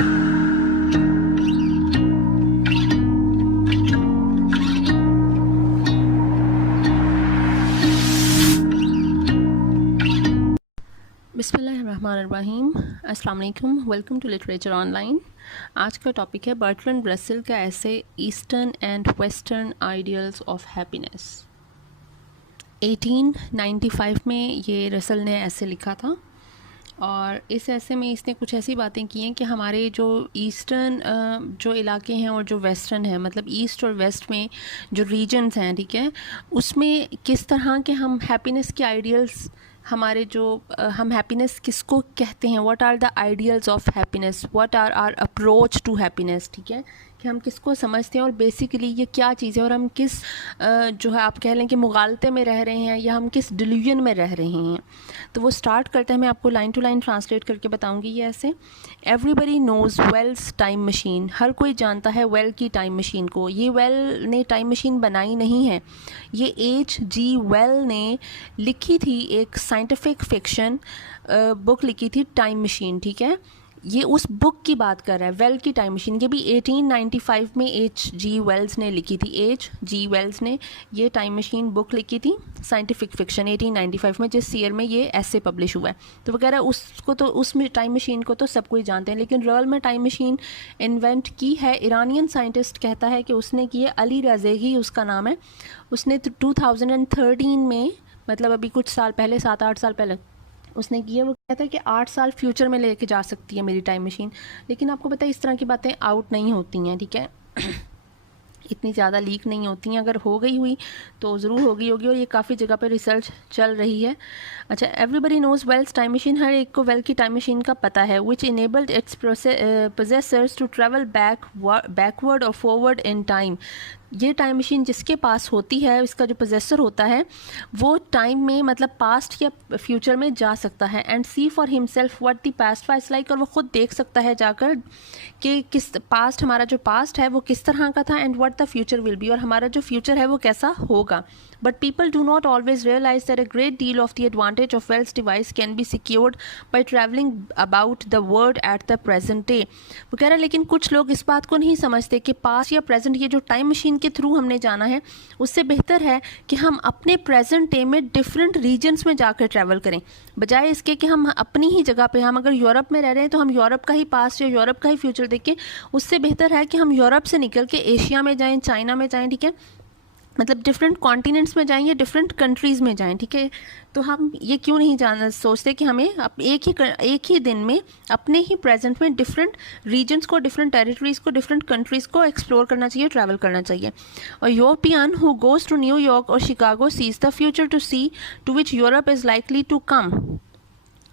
बिस्मिल्लाहिर्रहमानिर्रहीम, अस्सलाम वालेकुम, वेलकम टू लिटरेचर ऑनलाइन। आज का टॉपिक है बर्ट्रैंड रसेल का ऐसे eastern and western ideals of happiness. 1895 में ये रसेल ने ऐसे लिखा था और इस ऐसे में इसने कुछ ऐसी बातें की हैं कि हमारे जो ईस्टर्न जो इलाके हैं और जो वेस्टर्न है, मतलब ईस्ट और वेस्ट में जो रीजन्स हैं, ठीक है, उसमें किस तरह के हम हैप्पीनेस के आइडियल्स, हमारे जो हम हैप्पीनेस किसको कहते हैं, what are the ideals of happiness, what are our approach to happiness, ठीक है, कि हम किसको समझते हैं और बेसिकली ये क्या चीज़ है और हम किस जो है आप कह लें कि मुगालते में रह रहे हैं या हम किस डिल्यूजन में रह रहे हैं। तो वो स्टार्ट करते हैं, मैं आपको लाइन टू लाइन ट्रांसलेट करके बताऊंगी ये ऐसे। Everybody knows Wells time machine, हर कोई जानता है वेल की टाइम मशीन को। ये वेल ने टाइम मशीन बनाई नहीं है, ये H.G. वेल ने लिखी थी, एक साइंटिफिक फिक्शन बुक लिखी थी टाइम मशीन, ठीक है। ये उस बुक की बात कर रहा है, वेल की टाइम मशीन। ये भी 1895 में H.G. वेल्स ने लिखी थी। H.G. वेल्स ने ये टाइम मशीन बुक लिखी थी, साइंटिफिक फिक्शन 1895 में, जिस ईयर में ये ऐसे पब्लिश हुआ है। तो वगैरह उसको तो उस टाइम मशीन को तो सब कोई जानते हैं, लेकिन रियल में टाइम मशीन इन्वेंट की है इरानियन साइंटिस्ट कहता है कि उसने की है, अली रज़ेगी उसका नाम है। उसने 2013 में, मतलब अभी कुछ साल पहले, 7-8 साल पहले उसने की है। वो कहता है कि 8 साल फ्यूचर में लेके जा सकती है मेरी टाइम मशीन। लेकिन आपको पता है इस तरह की बातें आउट नहीं होती हैं, ठीक है, इतनी ज़्यादा लीक नहीं होती हैं। अगर हो गई हुई तो ज़रूर हो गई होगी और ये काफ़ी जगह पे रिसर्च चल रही है। अच्छा, everybody knows Wells time machine, हर एक को वेल की टाइम मशीन का पता है। Which enabled its possessors to travel backward और फॉरवर्ड इन टाइम। ये टाइम मशीन जिसके पास होती है, इसका जो पोजेसर होता है, वो टाइम में मतलब पास्ट या फ्यूचर में जा सकता है। And see for himself what the past was like, और वो खुद देख सकता है जाकर कि किस पास्ट, हमारा जो पास्ट है वो किस तरह का था, and what the future will be, और हमारा जो फ्यूचर है वो कैसा होगा। But people do not always realize that a great deal of the advantage of Wells device can be secured by travelling about the world at the present day. वो कह रहा है लेकिन कुछ लोग इस बात को नहीं समझते कि पास्ट या प्रेजेंट, ये जो टाइम मशीन के थ्रू हमने जाना है, उससे बेहतर है कि हम अपने प्रेजेंट डे में डिफरेंट रीजन्स में जाकर ट्रैवल करें, बजाय इसके कि हम अपनी ही जगह पे, हम अगर यूरोप में रह रहे हैं तो हम यूरोप का ही पास्ट या यूरोप का ही फ्यूचर देखें। उससे बेहतर है कि हम यूरोप से निकल के एशिया में जाएं, चाइना में जाएं, ठीक है, मतलब डिफरेंट कॉन्टिनेंट्स में जाएं या डिफरेंट कंट्रीज़ में जाएं, ठीक है। तो हम ये क्यों नहीं सोचते कि हमें एक ही दिन में अपने ही प्रेजेंट में डिफरेंट रीजन्स को, डिफरेंट टेरिटरीज़ को, डिफरेंट कंट्रीज़ को एक्सप्लोर करना चाहिए, ट्रैवल करना चाहिए। और European who goes to New York और Chicago sees the future to see to which Europe is likely to come.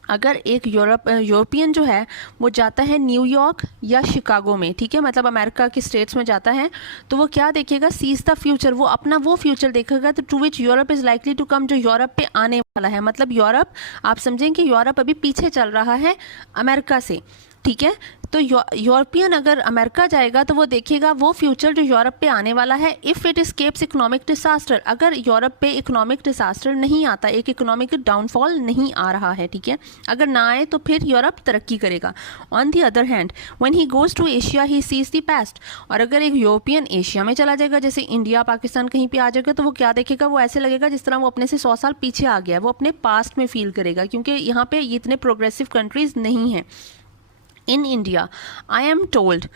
अगर एक यूरोपियन जो है वो जाता है न्यूयॉर्क या शिकागो में, ठीक है, मतलब अमेरिका के स्टेट्स में जाता है, तो वो क्या देखेगा, सीज द फ्यूचर, वो अपना वो फ्यूचर देखेगा, तो to which Europe is likely to come, जो यूरोप पे आने वाला है। मतलब यूरोप, आप समझें कि यूरोप अभी पीछे चल रहा है अमेरिका से, ठीक है। तो यूरोपियन अगर अमेरिका जाएगा तो वो देखेगा वो फ्यूचर जो यूरोप पे आने वाला है। If it escapes economic disaster, अगर यूरोप पे इकोनॉमिक डिसास्टर नहीं आता, एक इकोनॉमिक डाउनफॉल नहीं आ रहा है, ठीक है, अगर ना आए तो फिर यूरोप तरक्की करेगा। On the other hand when he goes to Asia he sees the past, और अगर एक यूरोपियन एशिया में चला जाएगा, जैसे इंडिया पाकिस्तान कहीं पे आ जाएगा, तो वो क्या देखेगा, वो ऐसे लगेगा जिस तरह वो अपने से 100 साल पीछे आ गया है, वो अपने पास्ट में फील करेगा, क्योंकि यहाँ पे इतने प्रोग्रेसिव कंट्रीज़ नहीं हैं। In India, I am told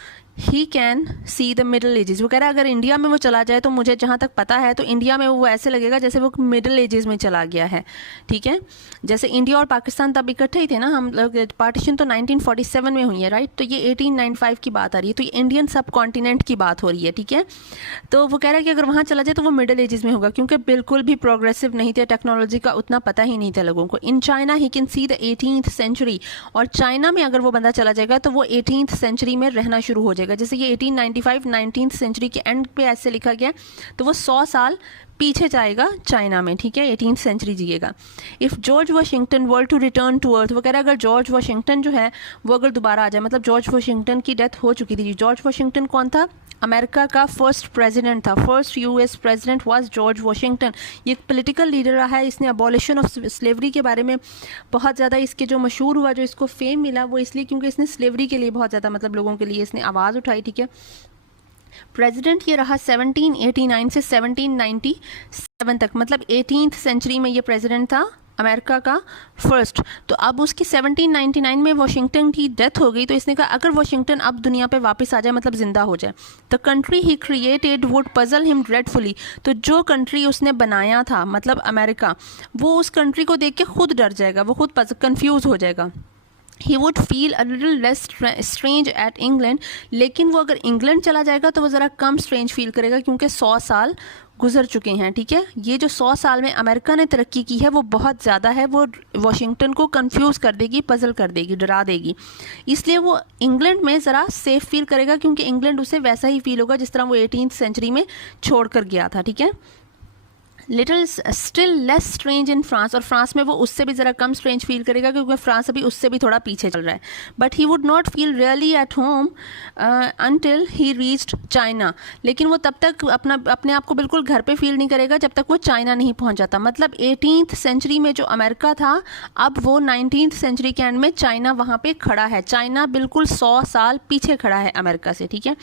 he can see the middle ages। वो कह रहा है अगर इंडिया में वो चला जाए तो मुझे जहाँ तक पता है तो इंडिया में वो ऐसे लगेगा जैसे वो मिडिल एजेस में चला गया है, ठीक है। जैसे इंडिया और पाकिस्तान तब इकट्ठे ही थे ना, हम लोग, पार्टीशन तो 1947 में हुई है, राइट, तो ये 1895 की बात आ रही है, तो ये इंडियन सब कॉन्टिनेंट की बात हो रही है, ठीक है। तो वो कह रहा है कि अगर वहाँ चला जाए तो वो मिडिल एजेस में होगा, क्योंकि बिल्कुल भी प्रोग्रेसिव नहीं थे, टेक्नोलॉजी का उतना पता ही नहीं था लोगों को। In China he can see the 18th century, और चाइना में अगर वो बंदा चला जाएगा तो वो 18th सेंचुरी में रहना शुरू हो जाएगा। जैसे ये 1895 19th सेंचुरी के एंड पे ऐसे लिखा गया, तो वो 100 साल पीछे जाएगा चाइना में, ठीक है, 18th सेंचुरी जिएगा। If George Washington were to return to earth, वो कह रहा है अगर जॉर्ज वाशिंगटन जो है वो अगर दोबारा आ जाए, मतलब जॉर्ज वाशिंगटन की डेथ हो चुकी थी। जॉर्ज वाशिंगटन कौन था? अमेरिका का फर्स्ट प्रेसिडेंट था, first US president was George Washington. ये एक पॉलिटिकल लीडर रहा है, इसने अबॉलिशन ऑफ स्लेवरी के बारे में बहुत ज़्यादा, इसके जो मशहूर हुआ, जो इसको फेम मिला वो इसलिए क्योंकि इसने स्लेवरी के लिए बहुत ज़्यादा, मतलब लोगों के लिए इसने आवाज़ उठाई, ठीक है। प्रेसिडेंट ये रहा 1789 से 1797 तक, मतलब 18th सेंचुरी में ये प्रेसिडेंट था अमेरिका का फर्स्ट। तो अब उसकी 1799 में वाशिंगटन की डेथ हो गई, तो इसने कहा अगर वाशिंगटन अब दुनिया पे वापस आ जाए, मतलब जिंदा हो जाए, द कंट्री ही created would puzzle him dreadfully. तो जो कंट्री उसने बनाया था, मतलब अमेरिका, वो उस कंट्री को देख के खुद डर जाएगा, वो खुद कंफ्यूज हो जाएगा। He would feel a little less strange at England, लेकिन वो अगर इंग्लैंड चला जाएगा तो वो ज़रा कम स्ट्रेंज फील करेगा क्योंकि 100 साल गुजर चुके हैं, ठीक है। ये जो 100 साल में अमेरिका ने तरक्की की है वो बहुत ज़्यादा है, वो वाशिंगटन को कंफ्यूज कर देगी, पजल कर देगी, डरा देगी, इसलिए वो इंग्लैंड में ज़रा सेफ फील करेगा क्योंकि इंग्लैंड उसे वैसा ही फील होगा जिस तरह वो 18th सेंचुरी में छोड़ कर गया था, ठीक है। Little still less strange in France, और फ्रांस में वो उससे भी ज़रा कम स्ट्रेंज फील करेगा क्योंकि फ्रांस अभी उससे भी थोड़ा पीछे चल रहा है। But he would not feel really at home until he reached China, लेकिन वो तब तक अपने आप को बिल्कुल घर पे फील नहीं करेगा जब तक वो चाइना नहीं पहुंच जाता। मतलब 18th सेंचुरी में जो अमेरिका था, अब वो 19th सेंचुरी के एंड में चाइना वहाँ पे खड़ा है, चाइना बिल्कुल 100 साल पीछे खड़ा है अमेरिका से, ठीक है।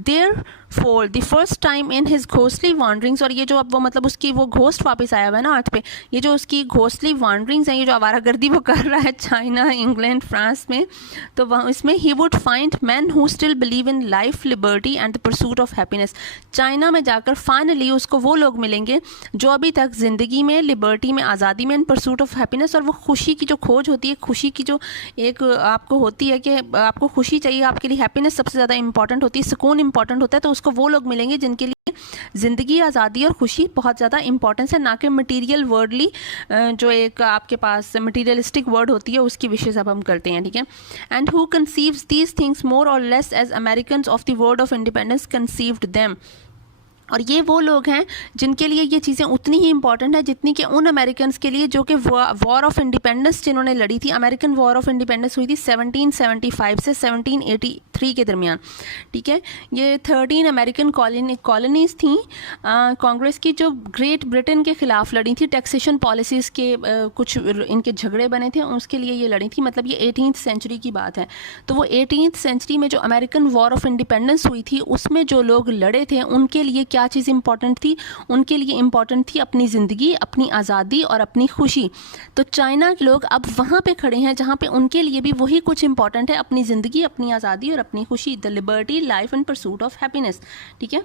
There for the first time in his ghostly wanderings, और ये जो अब वो मतलब उसकी वो घोस्ट वापस आया हुआ है ना अर्थ पे, ये जो उसकी घोस्टली वांडरिंग्स हैं, ये जो आवारागर्दी वो कर रहा है चाइना, इंग्लैंड, फ्रांस में, तो वह इसमें he would find man who still believe in life, liberty and the pursuit of happiness. China में जाकर फाइनली उसको वो लोग मिलेंगे जो अभी तक ज़िंदगी में, लिबर्टी में, आज़ादी में, इन परसूट ऑफ हैप्पीनेस, और वो खुशी की जो खोज होती है, खुशी की जो एक आपको होती है कि आपको खुशी चाहिए, आपके लिए हैप्पीनेस सबसे ज़्यादा इंपॉर्टेंट होती है, सुकून इंपॉर्टेंट होता है, तो उसको वो लोग मिलेंगे जिनके लिए ज़िंदगी, आज़ादी और खुशी बहुत ज़्यादा इंपॉर्टेंस है, ना कि मटीरियल वर्डली जो एक आपके पास मटीरियलिस्टिक वर्ड होती है उसकी विशेष अब हम करते हैं, ठीक है। And who conceives these things more or less as Americans of the word of independence conceived them, और ये वो लोग हैं जिनके लिए ये चीज़ें उतनी ही इंपॉर्टेंट है जितनी कि उन अमेरिकन्स के लिए जो कि वॉर ऑफ इंडिपेंडेंस जिन्होंने लड़ी थी। अमेरिकन वॉर ऑफ इंडिपेंडेंस हुई थी 1775 से 1783 के दरमियान, ठीक है। ये 13 अमेरिकन कॉलोनीज़ थी, कांग्रेस की, जो ग्रेट ब्रिटेन के ख़िलाफ़ लड़ी थी, टैक्सेशन पॉलिसीज़ के कुछ इनके झगड़े बने थे, उसके लिए ये लड़ी थी, मतलब ये 18th सेंचुरी की बात है। तो वो 18th सेंचुरी में जो अमेरिकन वॉर ऑफ इंडिपेंडेंस हुई थी उसमें जो लोग लड़े थे उनके लिए क्या चीज़ इंपॉर्टेंट थी? उनके लिए इंपॉर्टेंट थी अपनी ज़िंदगी, अपनी आज़ादी और अपनी खुशी। तो चाइना के लोग अब वहाँ पे खड़े हैं जहाँ पे उनके लिए भी वही कुछ इंपॉर्टेंट है, अपनी ज़िंदगी, अपनी आज़ादी और अपनी खुशी, the liberty, life and pursuit of happiness, ठीक है।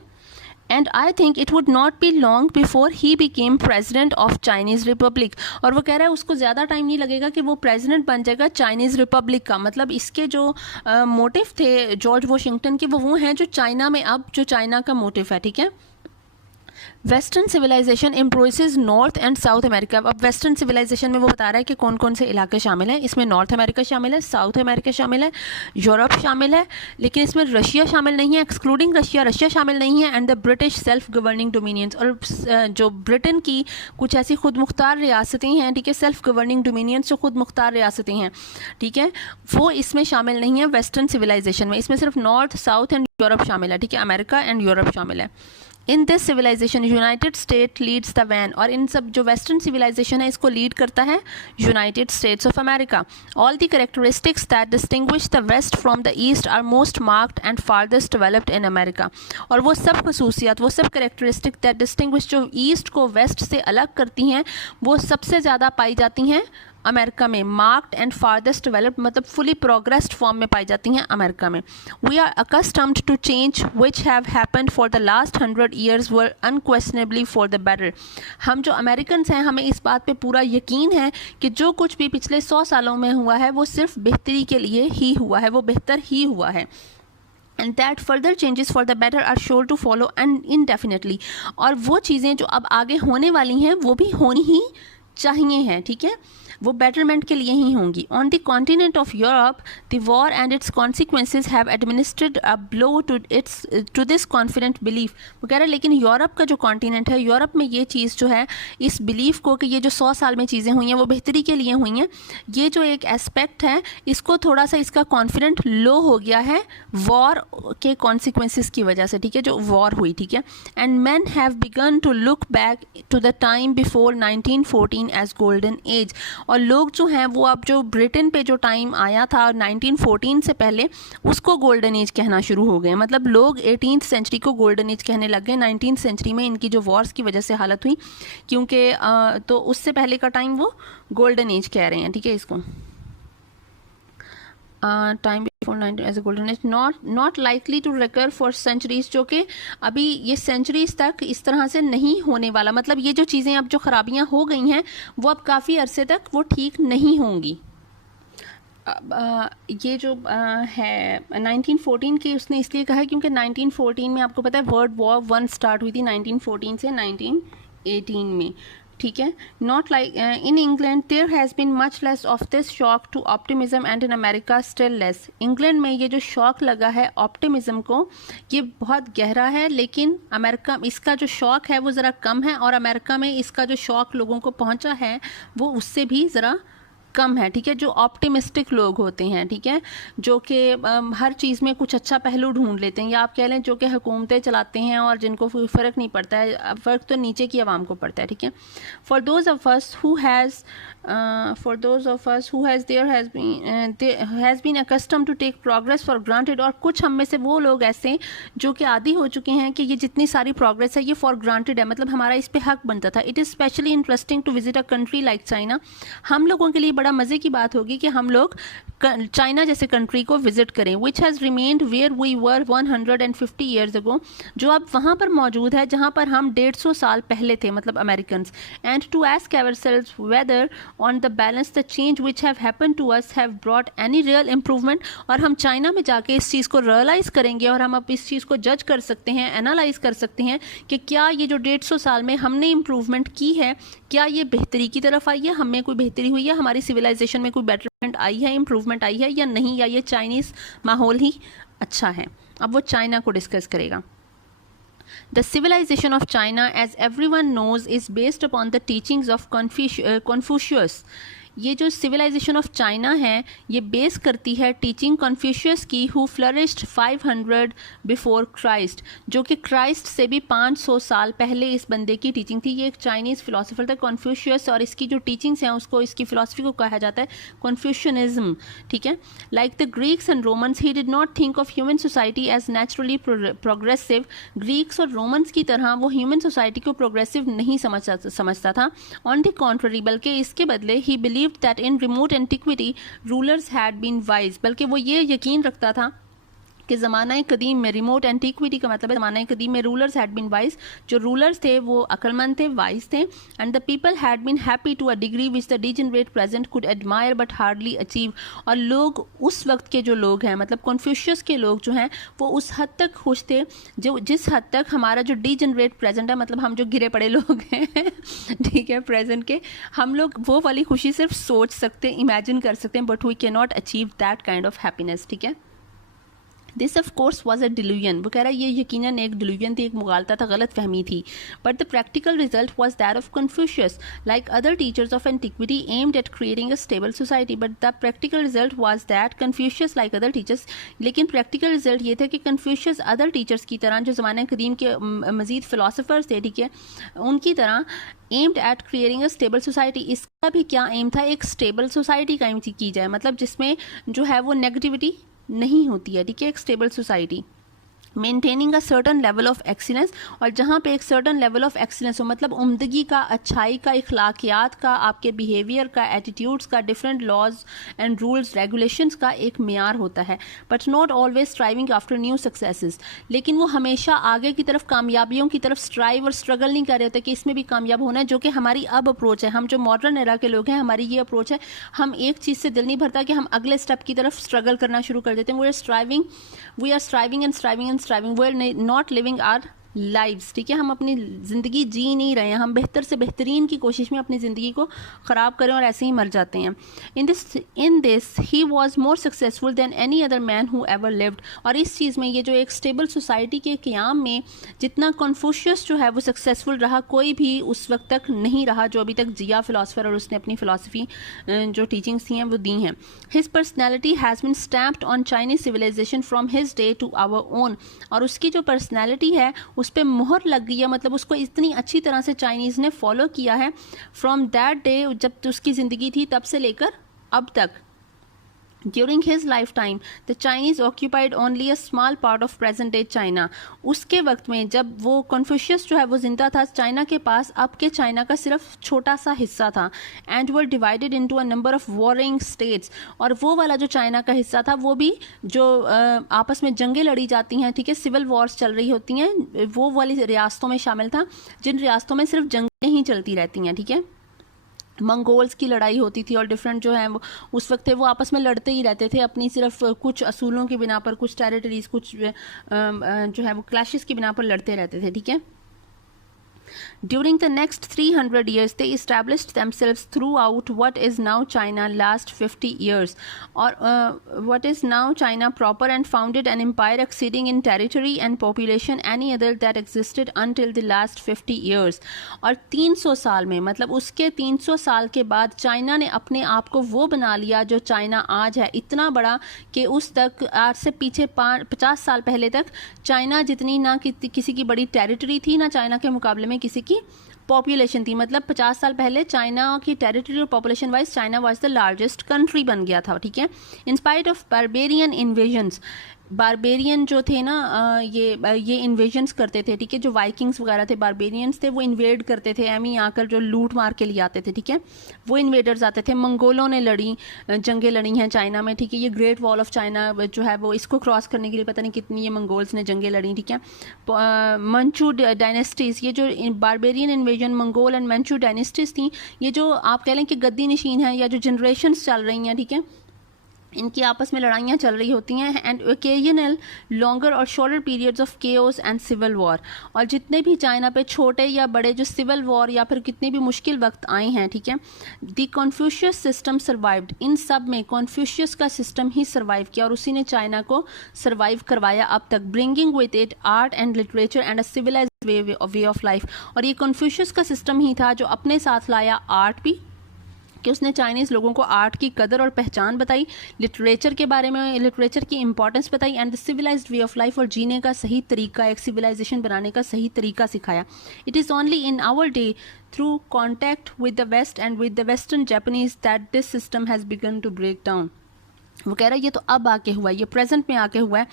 And I think it would not be long before he became president of Chinese Republic, और वो कह रहा है उसको ज़्यादा टाइम नहीं लगेगा कि वो प्रेजिडेंट बन जाएगा चाइनीज़ रिपब्लिक का। मतलब इसके जो मोटिव थे जॉर्ज वाशिंगटन के, वो हैं जो चाइना में अब जो चाइना का मोटिव है, ठीक है। Western civilization embraces North and South America. अब वेस्टर्न सिविलाइजेशन में वो बता रहा है कि कौन कौन से इलाके शामिल हैं। इसमें नॉर्थ अमेरिका शामिल है, साउथ अमेरिका शामिल है, यूरोप शामिल है, लेकिन इसमें रशिया शामिल नहीं है, एक्सक्लूडिंग रशिया, रशिया शामिल नहीं है, and the British self governing dominions, और जो ब्रिटेन की कुछ ऐसी खुद मुख्तार रियासतें हैं, ठीक है, सेल्फ गवर्निंग डोमिनियंस जो खुद मुख्तार रियासतें हैं, ठीक है, वो इसमें शामिल नहीं है वेस्टर्न सिविलाइजेशन में। इसमें सिर्फ नॉर्थ, साउथ एंड यूरोप शामिल है, ठीक है, अमेरिका एंड यूरोप शामिल है। In this civilization United State leads the van, और इन सब जो वेस्टर्न सिविलाइजेशन है इसको लीड करता है United States of America. All the characteristics that distinguish the West from the East are most marked and farthest developed in America, और वो सब खसूसियात, वो सब कैरेक्टरिस्टिक दैट डिस्टिंग्विश जो ईस्ट को वेस्ट से अलग करती हैं, वो सबसे ज़्यादा पाई जाती हैं अमेरिका में। मार्क्ड एंड फारदेस्ट डेवलप्ड मतलब फुली प्रोग्रेस्ड फॉर्म में पाई जाती हैं अमेरिका में। We are accustomed to change which have happened for the last 100 years were unquestionably for the better. हम जो अमेरिकन हैं हमें इस बात पे पूरा यकीन है कि जो कुछ भी पिछले 100 सालों में हुआ है वो सिर्फ बेहतरी के लिए ही हुआ है, वो बेहतर ही हुआ है। And that further changes for the better are sure to follow and indefinitely, और वो चीज़ें जो अब आगे होने वाली हैं वो भी होनी ही चाहिए हैं, ठीक है। वो बेटरमेंट के लिए ही होंगी. On the continent of Europe the war and its consequences have administered a blow to this confident belief. वो कह रहे हैं लेकिन यूरोप का जो कॉन्टिनेंट है, यूरोप में ये चीज़ जो है, इस बिलीफ को कि ये जो 100 साल में चीज़ें हुई हैं वो बेहतरी के लिए हुई हैं, ये जो एक एस्पेक्ट है इसको थोड़ा सा इसका कॉन्फिडेंट लो हो गया है वॉर के कॉन्सिक्वेंसेस की वजह से. ठीक है, जो वॉर हुई. ठीक है, and man have begun to look back to the time before 1914 as golden age. और लोग जो हैं वो अब जो ब्रिटेन पे जो टाइम आया था 1914 से पहले, उसको गोल्डन एज कहना शुरू हो गए. मतलब लोग 18th सेंचुरी को गोल्डन एज कहने लग गए. 19th सेंचुरी में इनकी जो वॉर्स की वजह से हालत हुई, क्योंकि तो उससे पहले का टाइम वो गोल्डन एज कह रहे हैं. ठीक है, इसको time before 19 as a golden age not likely to recur for centuries, जो कि अभी ये सेंचुरीज तक इस तरह से नहीं होने वाला. मतलब ये जो चीज़ें अब जो खराबियां हो गई हैं वो अब काफ़ी अरसे तक वो ठीक नहीं होंगी. ये जो है 1914 की उसने इसलिए कहा है क्योंकि 1914 में आपको पता है वर्ल्ड वॉर 1 स्टार्ट हुई थी 1914 से 1918 में. ठीक है, not like in England there has been much less of this shock to optimism and in America still less. England में ये जो शॉक लगा है ऑप्टिमिज्म को, ये बहुत गहरा है, लेकिन अमेरिका इसका जो शॉक है वो ज़रा कम है, और अमेरिका में इसका जो शॉक लोगों को पहुंचा है वो उससे भी ज़रा कम है. ठीक है, जो ऑप्टिमिस्टिक लोग होते हैं, ठीक है, जो कि हर चीज़ में कुछ अच्छा पहलू ढूंढ लेते हैं, या आप कह लें जो कि हुकूमतें चलाते हैं और जिनको फ़र्क नहीं पड़ता है, फ़र्क तो नीचे की आवाम को पड़ता है. ठीक है, for those of us who has there has been accustom to take progress for granted. और कुछ हम में से वो लोग ऐसे जो कि आदी हो चुके हैं कि ये जितनी सारी प्रोग्रेस है ये फॉर ग्रांटेड है, मतलब हमारा इस पे हक बनता था. It is specially interesting to visit a country like China. हम लोगों के लिए बड़ा मज़े की बात होगी कि हम लोग चाइना जैसे कंट्री को विजिट करें, which has remained where we were 150 years ago, जो अब वहाँ पर मौजूद है जहाँ पर हम 150 साल पहले थे, मतलब American. And to ask ourselves whether on the balance the change which have happened to us have brought any real improvement. और हम चाइना में जाके इस चीज़ को रियलाइज़ करेंगे और हम अब इस चीज़ को जज कर सकते हैं, एनालाइज कर सकते हैं कि क्या ये जो 150 साल में हमने इम्प्रूवमेंट की है, क्या ये बेहतरी की तरफ आई है, हमें कोई बेहतरी हुई है, हमारी सिविलाइजेशन में कोई बेटरमेंट आई है, इम्प्रूवमेंट आई है या नहीं, या ये चाइनीज़ माहौल ही अच्छा है. अब वो चाइना को डिस्कस करेगा. The civilization of China, as everyone knows, is based upon the teachings of Confucius. ये जो सिविलाइजेशन ऑफ चाइना है ये बेस करती है टीचिंग कन्फ्यूशियस की, हु फ्लरिश्ड 500 बिफोर क्राइस्ट, जो कि क्राइस्ट से भी 500 साल पहले इस बंदे की टीचिंग थी. ये एक चाइनीज़ फिलोसोफर था कन्फ्यूशियस, और इसकी जो टीचिंग्स हैं उसको, इसकी फिलोसफी को कहा जाता है कन्फ्यूशनिज्म. ठीक है, like the Greeks and Romans he did not think of human society as naturally progressive. Greeks और रोमन्स की तरह वो ह्यूमन सोसाइटी को प्रोग्रेसिव नहीं समझता था. ऑन द कॉन्ट्ररी, बल्कि इसके बदले ही believe that in remote antiquity rulers had been wise, बल्कि वो ये यकीन रखता था कि ज़माना कदीम में, रिमोट एंटीक्विटी का मतलब है ज़माना कदीम में, रूलर्स हैड बीन वाइज, जो रूलर्स थे वो अक्लमंद थे, वाइज थे. And the people had been happy to a degree which the degenerate present could admire but hardly achieve. और लोग उस वक्त के जो लोग हैं, मतलब कन्फ्यूशियस के लोग जो हैं, वो उस हद तक खुश थे जो जिस हद तक हमारा जो डिजनरेट प्रेजेंट है, मतलब हम जो गिरे पड़े लोग हैं ठीक है, प्रेजेंट के, हम लोग वो वाली खुशी सिर्फ सोच सकते हैं, इमेजिन कर सकते हैं, but we can not achieve that kind of happiness. ठीक है, this of course was a delusion. वो कह रहा है ये यकीनन एक डिल्यूजन थी, एक मुगालता था, गलत फहमी थी. But the practical result was that of Confucius, like other teachers of antiquity aimed at creating a stable society. But the practical result was that Confucius like other teachers, लेकिन प्रैक्टिकल रिजल्ट ये था कि Confucius other teachers की तरह, जो ज़माने कदीम के मज़ीद फ़िलासफ़र्स थे, ठीक है, उनकी तरह aimed at creating a stable society. इसका भी क्या एम था, एक स्टेबल सोसाइटी कायम की जाए, मतलब जिसमें जो है वो नेगेटिविटी नहीं होती है. ठीक है, एक stable society, maintaining a certain level of excellence, और जहाँ पे एक सर्टन लेवल ऑफ एक्सीलेंस हो, मतलब उम्दगी का, अच्छाई का, इखलाकियात का, आपके बिहेवियर का, एटीट्यूड्स का, different laws and rules regulations का एक मेयार होता है. But not always striving after new successes, लेकिन वो हमेशा आगे की तरफ, कामयाबियों की तरफ स्ट्राइव और स्ट्रगल नहीं कर रहे होते कि इसमें भी कामयाब होना है, जो कि हमारी अब अप्रोच है. हम जो मॉडर्न एरा के लोग हैं, हमारी ये अप्रोच है, हम एक चीज़ से दिल नहीं भरता कि हम अगले स्टेप की तरफ स्ट्रगल करना शुरू कर देते हैं. We are striving and striving, we are not living our lives, ठीक है, हम अपनी ज़िंदगी जी नहीं रहे हैं, हम बेहतर से बेहतरीन की कोशिश में अपनी ज़िंदगी को ख़राब करें और ऐसे ही मर जाते हैं। In this he was more successful than any other man who ever lived. और इस चीज़ में, ये जो एक स्टेबल सोसाइटी के क़याम में जितना कन्फ्यूशियस जो है वो सक्सेसफुल रहा, कोई भी उस वक्त तक नहीं रहा जो अभी तक जिया फ़िलासफ़र, और उसने अपनी फ़िलासफ़ी जो टीचिंग्स थी हैं वो दी हैं। His personality has been stamped on Chinese civilization from his day to our own. और उसकी जो पर्सनैलिटी है उस पर मोहर लग गई है, मतलब उसको इतनी अच्छी तरह से चाइनीज़ ने फॉलो किया है फ्रॉम दैट डे, जब उसकी ज़िंदगी थी तब से लेकर अब तक। During his lifetime, the Chinese occupied only a small part of present day China. उसके वक्त में जब वो कन्फ्यूशियस जो है वो जिंदा था चाइना के पास, अब के चाइना का सिर्फ छोटा सा हिस्सा था। And were divided into a number of warring states. और वो वाला जो चाइना का हिस्सा था वो भी जो आपस में जंगें लड़ी जाती हैं, ठीक है, सिविल वॉर्स चल रही होती हैं, वो वाली रियासतों में शामिल था, जिन रियासतों में सिर्फ जंगें ही चलती रहती हैं, ठीक है। मंगोल्स की लड़ाई होती थी और डिफरेंट जो है वो उस वक्त थे वो आपस में लड़ते ही रहते थे, अपनी सिर्फ कुछ असूलों की बिना पर, कुछ टेरिटरीज, कुछ जो है वो क्लैशेस की बिना पर लड़ते रहते थे, ठीक है। During the next 300 years, they established themselves throughout what is now China last 50 years, or what is now China proper, and founded an empire exceeding in territory and population any other that existed until the last 50 years. और 300 साल में, मतलब उसके 300 साल के बाद China ने अपने आप को वो बना लिया जो चाइना आज है, इतना बड़ा कि उस तक आज से पीछे 50 साल पहले तक चाइना जितनी ना किसी की बड़ी टेरिटरी थी, ना चाइना के मुकाबले में किसी की पॉपुलेशन थी। मतलब 50 साल पहले चाइना की टेरिटरी और population wise China was the largest country बन गया था, ठीक है। In spite of barbarian invasions, barbarian जो थे ना ये इन्वेजन्स करते थे, ठीक है, जो वाइकिंग्स वगैरह थे, बारबेरियंस थे, वो इन्वेड करते थे, एम ही आकर जो लूट मार के लिए आते थे, ठीक है, वो इन्वेडर्स आते थे। मंगोलों ने जंगें लड़ी हैं चाइना में, ठीक है, ये ग्रेट वॉल ऑफ चाइना जो है वो इसको क्रॉस करने के लिए पता नहीं कितनी ये मंगोल्स ने जंगें लड़ी, ठीक है। मंचू डायनेस्टीज़, ये जो barbarian invasion Mongol and मंचू dynasties थी, ये जो आप कह लें कि गद्दी नशीन है या जो जनरेशन्स चल रही हैं, ठीक है, इनकी आपस में लड़ाइयाँ चल रही होती हैं। एंड ओकेजनल लॉन्गर और shorter periods of chaos and civil war, और जितने भी चाइना पे छोटे या बड़े जो सिविल वॉर या फिर कितने भी मुश्किल वक्त आए हैं, ठीक है, द कन्फ्यूशियस सिस्टम सर्वाइव्ड, इन सब में कन्फ्यूशियस का सिस्टम ही सर्वाइव किया और उसी ने चाइना को सर्वाइव करवाया अब तक, bringing with it art and literature and a civilized way of life. और ये कन्फ्यूशियस का सिस्टम ही था जो अपने साथ लाया आर्ट भी, कि उसने चाइनीज़ लोगों को आर्ट की कदर और पहचान बताई, लिटरेचर के बारे में, लिटरेचर की इंपॉर्टेंस बताई, and the civilized way of life, और जीने का सही तरीका, एक सिविलाइजेशन बनाने का सही तरीका सिखाया। It is only in our day through contact with the West and with the Western Japanese that this system has begun to break down. वो कह रहा है ये तो अब आके हुआ है, ये प्रेजेंट में आके हुआ है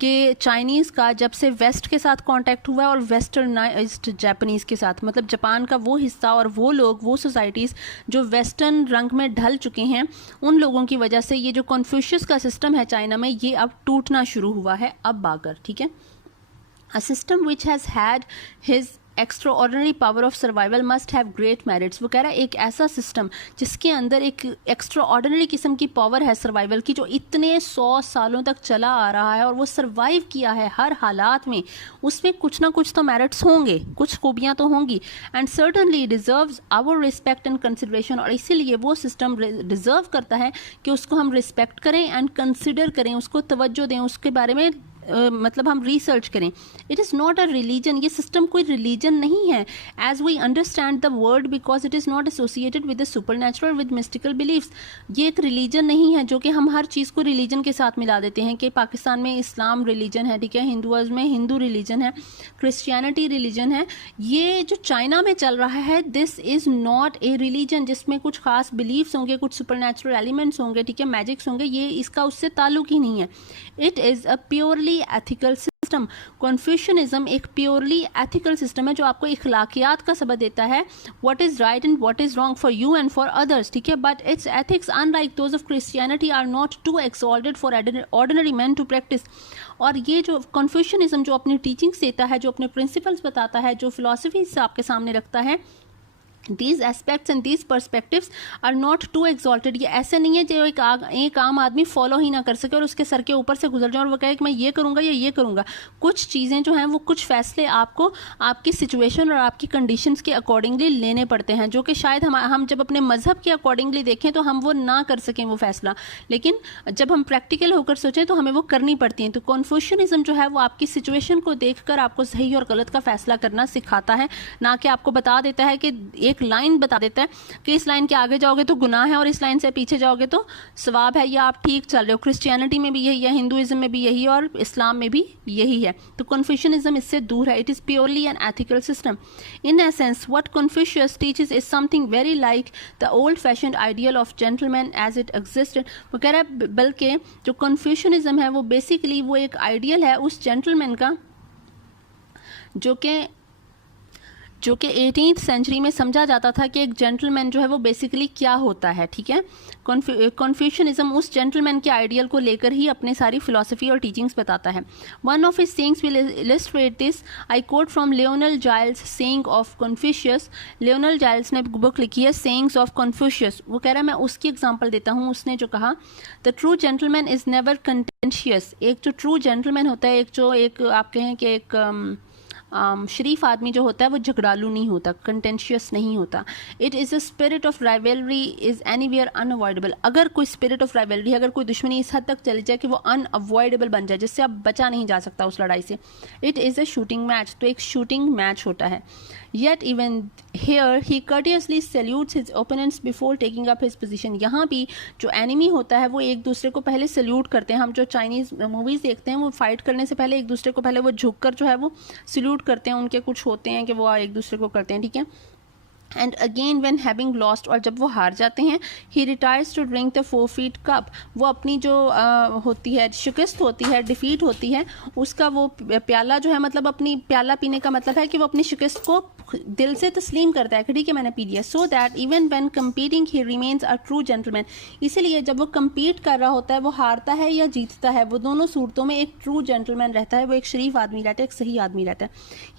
कि चाइनीज़ का जब से वेस्ट के साथ कांटेक्ट हुआ है और वेस्टर्नाइज्ड जापानीज़ के साथ, मतलब जापान का वो हिस्सा और वो लोग, वो सोसाइटीज़ जो वेस्टर्न रंग में ढल चुके हैं, उन लोगों की वजह से ये जो कन्फ्यूशियस का सिस्टम है चाइना में, ये अब टूटना शुरू हुआ है अब आकर, ठीक है। A system which has had his extra ordinary power of survival must have great merits. वो कह रहा है एक ऐसा सिस्टम जिसके अंदर एक एक्स्ट्रा ऑर्डनरी किस्म की पावर है सर्वाइवल की, जो इतने 100 सालों तक चला आ रहा है और वो सर्वाइव किया है हर हालात में, उसमें कुछ ना कुछ तो मेरिट्स होंगे, कुछ खूबियाँ तो होंगी। And certainly deserves our respect and consideration, और इसीलिए वो सिस्टम डिज़र्व करता है कि उसको हम रिस्पेक्ट करें एंड कंसिडर करें, उसको तवज्जो दें, उसके बारे में मतलब हम रिसर्च करें। It is not a religion, ये सिस्टम कोई रिलीजन नहीं है as we understand the word, because it is not associated with the supernatural with mystical believes. ये एक रिलीजन नहीं है जो कि हम हर चीज़ को रिलीजन के साथ मिला देते हैं कि पाकिस्तान में इस्लाम रिलीजन है, ठीक है, हिंदुज़म में हिंदू रिलीजन है, क्रिश्चियनिटी रिलीजन है। ये जो चाइना में चल रहा है, this is not a religion जिसमें कुछ खास बिलीव्स होंगे, कुछ सुपर नेचुरल एलिमेंट्स होंगे, ठीक है, मैजिक्स होंगे, ये इसका उससे ताल्लुक ही नहीं है। It is a purely ethical system. Confucianism एक प्योरली एथिकल सिस्टम है जो आपको इखलाकियात का सबक देता है, what is right and what is wrong for you and for others, ठीक है, but its ethics unlike those of Christianity are not too exalted for ordinary man to practice. और ये जो कन्फ्यूशनिज्म जो अपनी टीचिंग्स देता है, जो अपने प्रिंसिपल्स बताता है, जो फिलॉसफी आपके सामने रखता है, These aspects and these perspectives are not too exalted. ये ऐसे नहीं है जो एक आम आदमी फॉलो ही ना कर सके और उसके सर के ऊपर से गुजर जाए और वो कहे कि मैं ये करूँगा या ये करूँगा. कुछ चीज़ें जो हैं वो कुछ फैसले आपको आपकी सिचुएशन और आपकी कंडीशंस के अकॉर्डिंगली लेने पड़ते हैं, जो कि शायद हम जब अपने मज़हब के अकॉर्डिंगली देखें तो हम वो ना कर सकें वो फैसला, लेकिन जब हम प्रैक्टिकल होकर सोचें तो हमें वो करनी पड़ती हैं. तो कन्फ्यूशनिज्म जो है वो आपकी सिचुएशन को देखकर आपको सही और गलत का फैसला करना सिखाता है, ना कि आपको बता देता है कि एक लाइन बता देता है कि इस लाइन के आगे जाओगे तो गुनाह है और इस लाइन से पीछे जाओगे तो सवाब है, या आप ठीक चल रहे हो. क्रिश्चियनिटी में भी यही है, हिंदुइज्म में भी यही है और इस्लाम में भी यही है. तो कन्फ्यूशनिज्म इससे दूर है. It is purely an ethical system. In essence what Confucius teaches is something very like the old fashioned ideal of gentleman as it existed. वो कह रहा है बल्कि जो कन्फ्यूशनिज्म है वो बेसिकली वो एक आइडियल है उस जेंटलमैन का जो कि 18th सेंचुरी में समझा जाता था कि एक जेंटलमैन जो है वो बेसिकली क्या होता है. ठीक है, कन्फ्यूशनिज्म उस जेंटलमैन के आइडियल को लेकर ही अपने सारी फिलॉसफी और टीचिंग्स बताता है. One of his sayings will illustrate this. I quote from Lionel Giles saying of Confucius. Lionel Giles ने बुक लिखी है सेइंग्स ऑफ कन्फ्यूशियस. वो कह रहा है, मैं उसकी एग्जांपल देता हूँ. उसने जो कहा, the true gentleman is never contentious. एक जो ट्रू जेंटलमैन होता है, एक आप कहें कि एक शरीफ आदमी जो होता है वो झगड़ालू नहीं होता, कंटेंशियस नहीं होता. It is a spirit of rivalry is anywhere unavoidable. अगर कोई स्पिरिट ऑफ राइवलरी, अगर कोई दुश्मनी इस हद तक चली जाए कि वो अनअवॉइडेबल बन जाए, जिससे आप बचा नहीं जा सकता उस लड़ाई से. It is a shooting match. तो एक शूटिंग मैच होता है. Yet even here he courteously salutes his opponents before taking up his position. यहाँ भी जो एनिमी होता है वो एक दूसरे को पहले सल्यूट करते हैं. हम जो चाइनीज़ मूवीज़ देखते हैं वो फाइट करने से पहले एक दूसरे को पहले वो झुक कर जो है वो सल्यूट करते हैं. उनके कुछ होते हैं कि वो एक दूसरे को करते हैं. ठीक है. And again when having lost, और जब वो हार जाते हैं, he retires to drink the forfeit cup. वो अपनी जो होती है शिकस्त होती है, डिफीट होती है, उसका वो प्याला जो है, मतलब अपनी प्याला पीने का मतलब है कि वो अपनी शिकस्त को दिल से तस्लीम करता है कि ठीक है मैंने पी लिया. So that even when competing he remains a true gentleman. इसीलिए जब वो कंपीट कर रहा होता है, वो हारता है या जीतता है, वो दोनों सूरतों में एक ट्रू जेंटलमैन रहता है, वो एक शरीफ आदमी रहता है, एक सही आदमी रहता है.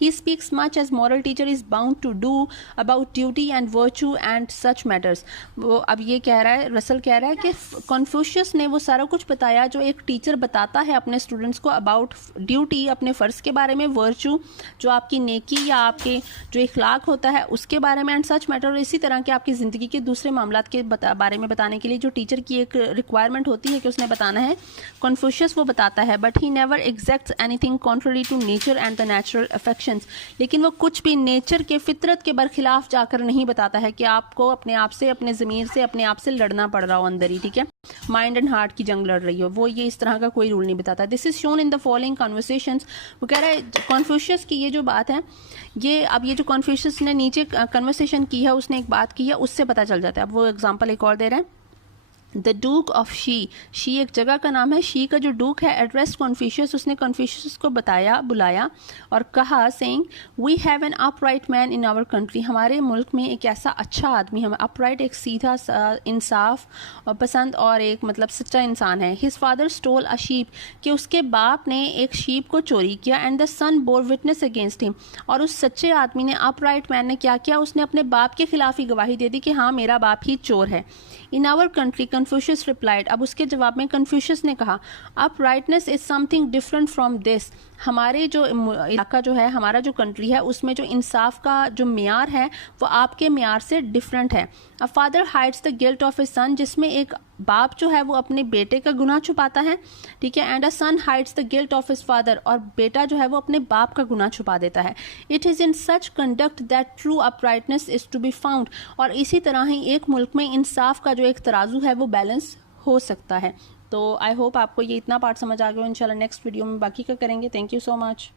He speaks much as moral teacher is bound to do about duty and virtue and such matters. वो अब ये कह रहा है, रसल कह रहा है कि कन्फ्यूशियस ने वो सारा कुछ बताया जो एक टीचर बताता है अपने स्टूडेंट्स को अबाउट ड्यूटी, अपने फ़र्ज़ के बारे में, वर्चू जो आपकी नेकी या आपके जो इखलाक होता है उसके बारे में, एंड सच मैटर, और इसी तरह के आपकी ज़िंदगी के दूसरे मामलात के बारे में बताने के लिए जो टीचर की एक रिक्वायरमेंट होती है कि उसने बताना है, कन्फ्यूशियस वो बताता है. But he never exacts anything contrary to nature and the natural affections. लेकिन वो कुछ भी नेचर के, फितरत के बरखिलाफ जाकर नहीं बताता है कि आपको अपने आप से, अपने ज़मीर से, अपने आप से लड़ना पड़ रहा हो अंदर ही. ठीक है, माइंड एंड हार्ट की जंग लड़ रही हो, वो ये इस तरह का कोई रूल नहीं बताता. This is shown in the following conversations. वो कह रहा है कन्फ्यूशियस की ये जो बात है, ये अब ये जो कन्फ्यूशियस ने नीचे कन्वर्सेशन की है, उसने एक बात की है, उससे पता चल जाता है. अब वो एग्जाम्पल एक और दे रहे हैं. द डूक ऑफ शी एक जगह का नाम है. शी का जो डूक है एड्रेस कन्फ्यूशियस, उसने कन्फ्यूशियस को बुलाया और कहा, saying we have an upright man in our country. हमारे मुल्क में एक ऐसा अच्छा आदमी है. अपराइट एक सीधा, इंसाफ और पसंद और एक मतलब सच्चा इंसान है. His father stole a sheep, कि उसके बाप ने एक शीप को चोरी किया. And the son bore witness against him, और उस सच्चे आदमी ने, अपराइट मैन ने क्या किया, उसने अपने बाप के खिलाफ ही गवाही दे दी कि हाँ मेरा बाप ही चोर है. In our country Confucius replied. अब उसके जवाब में कन्फ्यूशियस ने कहा, uprightness is something different from this. हमारे जो इलाका जो है, हमारा जो कंट्री है, उसमें जो इंसाफ का जो मेयार है वो आपके मेयार से डिफरेंट है. A father hides the guilt of his son, जिसमें एक बाप जो है वो अपने बेटे का गुनाह छुपाता है. ठीक है. And a son hides the guilt of his father, और बेटा जो है वो अपने बाप का गुनाह छुपा देता है. It is in such conduct that true uprightness is to be found. और इसी तरह ही एक मुल्क में इंसाफ का जो एक तराजू है वो बैलेंस हो सकता है. तो आई होप आपको ये इतना पार्ट समझ आ गया. इंशाल्लाह नेक्स्ट वीडियो में बाकी का करेंगे. Thank you so much.